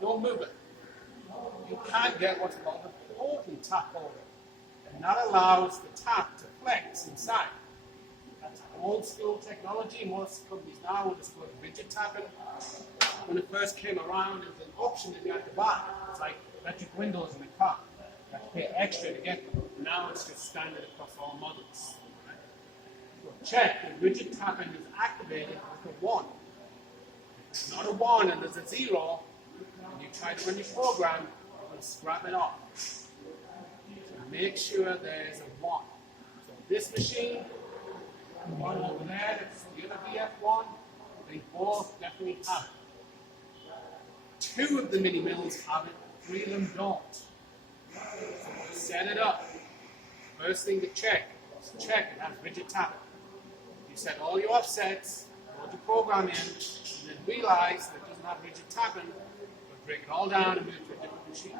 don't move it. You can get what's called a floating tap holder, and that allows the tap to flex inside. That's old school technology. Most companies now will just go to rigid tapping. When it first came around, it was an option that you had to buy. It's like electric windows in a car. You have to pay extra to get them. Now it's just standard across all models. Right? So check the rigid tapping is activated with a 1. If it's not a 1 and there's a 0, and you try to run your program, it'll scrap it off. So make sure there's a 1. So this machine, the one over there, it's the other VF1, they both definitely have it. 2 of the mini mills have it, 3 of them don't. So set it up. First thing to check is check it has rigid tapping. You set all your offsets, load your program in, and then realize that it doesn't have rigid tapping, but break it all down and move to a different machine.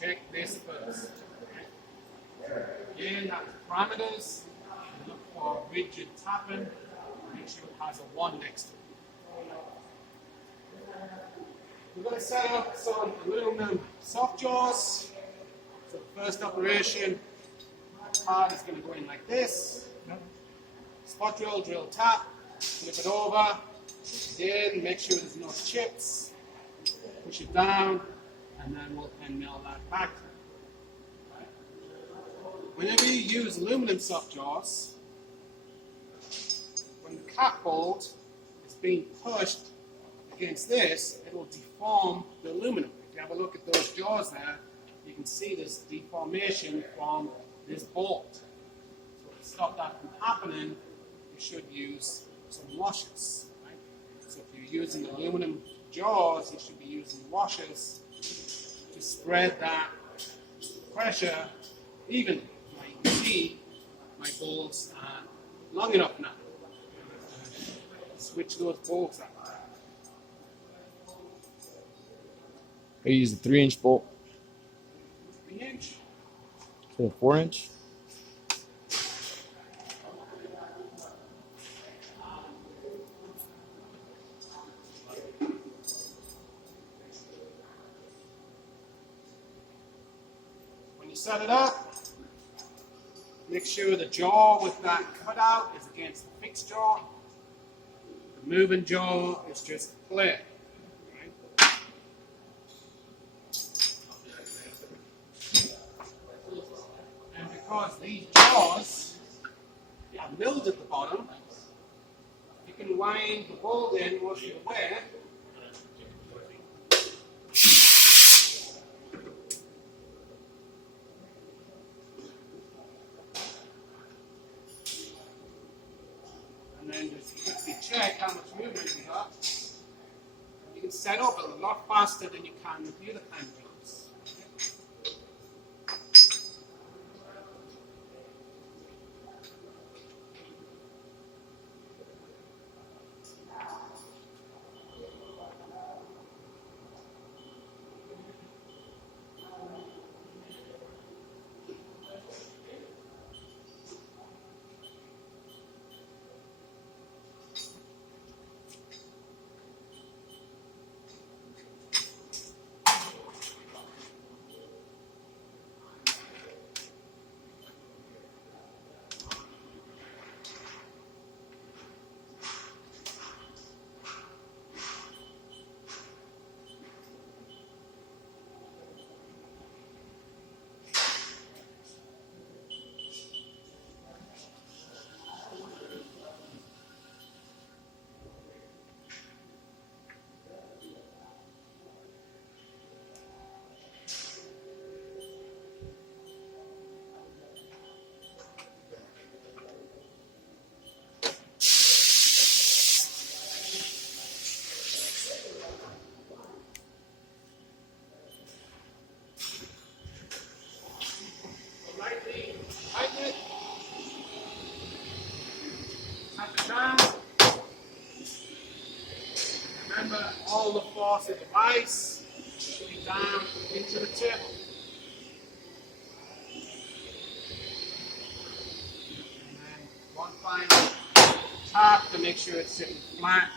Check this first. Again, that's parameters. Look for rigid tapping. Make sure it has a 1 next to it. We're going to set up some aluminum soft jaws. So the first operation, the part is going to go in like this. Spot drill, drill tap, flip it over, again, make sure there's no chips, push it down, and then we'll end mill that back. Whenever you use aluminum soft jaws, when the cap bolt is being pushed against this, it will deform the aluminum. If you have a look at those jaws there, you can see this deformation from this bolt. So to stop that from happening, you should use some washers. Right? So if you're using aluminum jaws, you should be using washers to spread that pressure evenly. Now you can see my bolts are long enough now. Switch those bolts out. I use a 3-inch bolt. 3-inch? So a 4-inch? When you set it up, make sure the jaw with that cutout is against the fixed jaw. The moving jaw is just clear. Because these jaws are milled at the bottom, you can wind the bolt in most of the way. And then just quickly check how much movement you got. You can set up a lot faster than you can with the other kind of jaws. Remember, all the force of the vise pushing down into the tip. And then one final tap to make sure it's sitting flat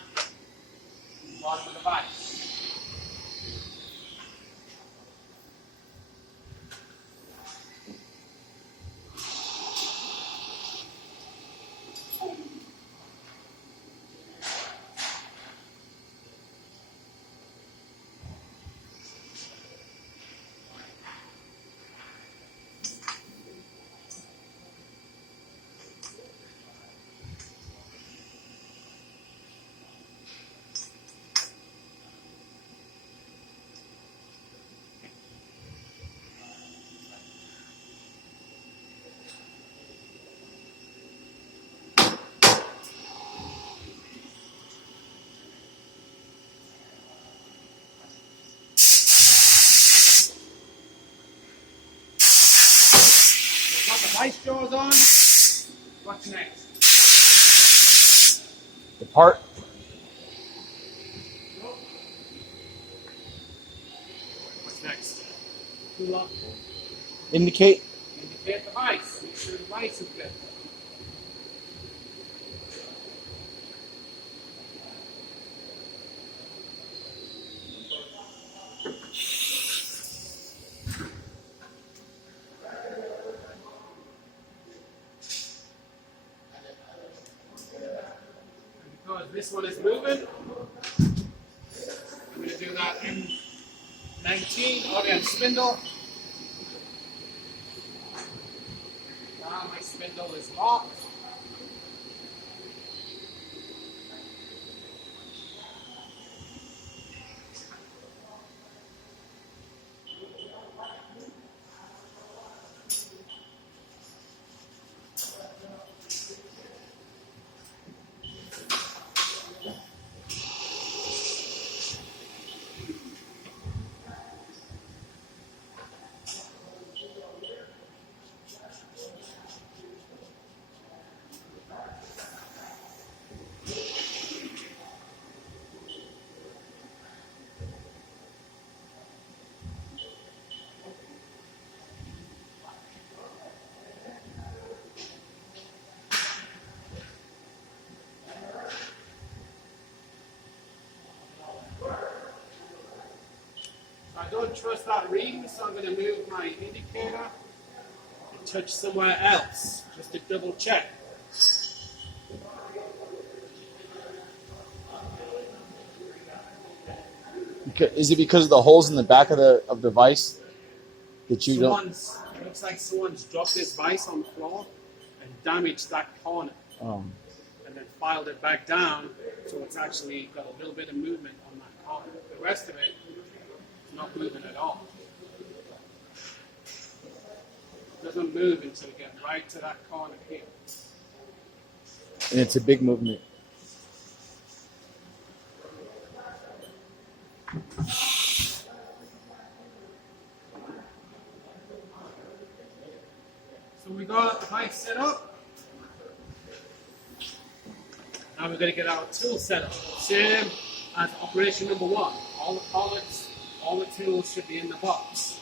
on the bottom of the vise. vice jaws on. What's next? The part. Nope. What's next? Pull up. Indicate. Indicate the vice. Make sure the vice is good. Because this one is moving, I'm going to do that M19 orient spindle. Now my spindle is locked. I don't trust that reading, so I'm going to move my indicator and touch somewhere else, just to double check. Is it because of the holes in the back of the vise that you don't? It looks like someone's dropped this vise on the floor and damaged that corner, and then filed it back down, so it's actually got a little bit of movement on that corner. The rest of it is not moving at all. It doesn't move until you get right to that corner here. And it's a big movement. So we got the bike set up. Now we're going to get our tool set up. Same as operation number one. All the collets, all the tools should be in the box.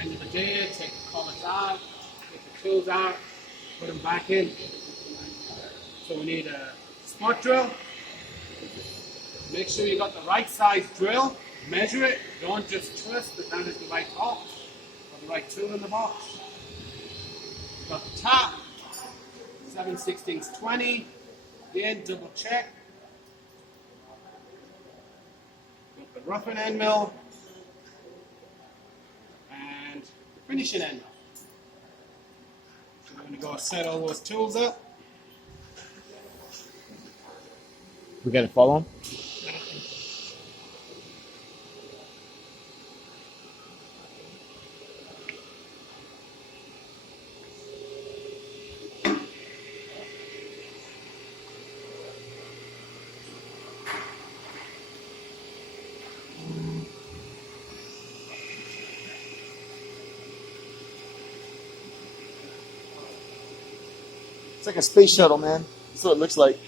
End of the day, take the collets out, take the tools out, put them back in. So we need a spot drill. Make sure you got the right size drill. Measure it. Don't just trust that that is the right box or the right tool in the box. Got the top, 7/16 20. Again, double check. Got the roughing end mill and the finishing end mill. So we're going to go set all those tools up. We got to follow them. It's like a space shuttle, man. That's what it looks like.